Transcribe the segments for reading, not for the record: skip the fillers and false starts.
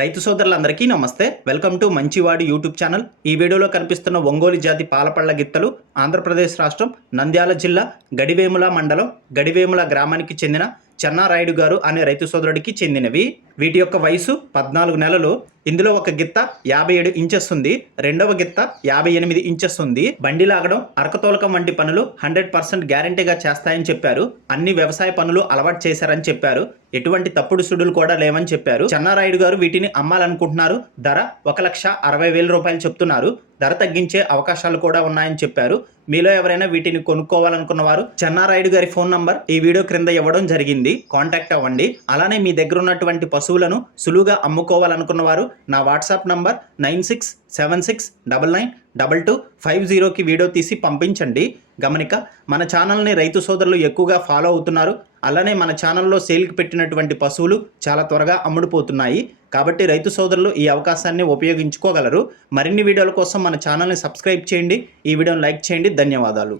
రైతు సోదరులందరికీ నమస్తే. వెల్కమ్ టు మంచివాడు యూట్యూబ్ ఛానల్. ఈ వీడియోలో కనిపిస్తున్న ఒంగోలు జాతి పాలపళ్ళ గిత్తలు ఆంధ్రప్రదేశ్ రాష్ట్రం నంద్యాల జిల్లా గడివేముల మండలం గడివేముల గ్రామానికి చెందిన చెన్నారాయుడు గారు అనే రైతు సోదరుడికి చెందినవి. వీటి యొక్క వయసు 14 నెలలు. ఇందులో ఒక గిత్త 57 ఇంచెస్ ఉంది, రెండవ గిత్త 58 ఇంచెస్ ఉంది. బండి లాగడం, అరకతోలకం వంటి పనులు 100% గ్యారంటీగా చేస్తాయని చెప్పారు. అన్ని వ్యవసాయ పనులు అలవాటు చేశారని చెప్పారు. ఎటువంటి తప్పుడు సుడులు కూడా లేవని చెప్పారు. చెన్నారాయుడు గారు వీటిని అమ్మాలనుకుంటున్నారు. ధర 1,60,000 రూపాయలు చెప్తున్నారు. ధర తగ్గించే అవకాశాలు కూడా ఉన్నాయని చెప్పారు. మీలో ఎవరైనా వీటిని కొనుక్కోవాలనుకున్న వారు చెన్నారాయుడు గారి ఫోన్ నంబర్ ఈ వీడియో క్రింద ఇవ్వడం జరిగింది, కాంటాక్ట్ అవ్వండి. అలానే మీ దగ్గర ఉన్నటువంటి పశువులను సులువుగా అమ్ముకోవాలనుకున్న వారు నా వాట్సాప్ నంబర్ 9676992250కి వీడియో తీసి పంపించండి. గమనిక, మన ఛానల్ని రైతు సోదరులు ఎక్కువగా ఫాలో అవుతున్నారు. అలానే మన ఛానల్లో సేల్కి పెట్టినటువంటి పశువులు చాలా త్వరగా అమ్ముడుపోతున్నాయి. కాబట్టి రైతు సోదరులు ఈ అవకాశాన్ని ఉపయోగించుకోగలరు. మరిన్ని వీడియోల కోసం మన ఛానల్ని సబ్స్క్రైబ్ చేయండి. ఈ వీడియోని లైక్ చేయండి. ధన్యవాదాలు.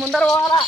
ముందర పోవాలా?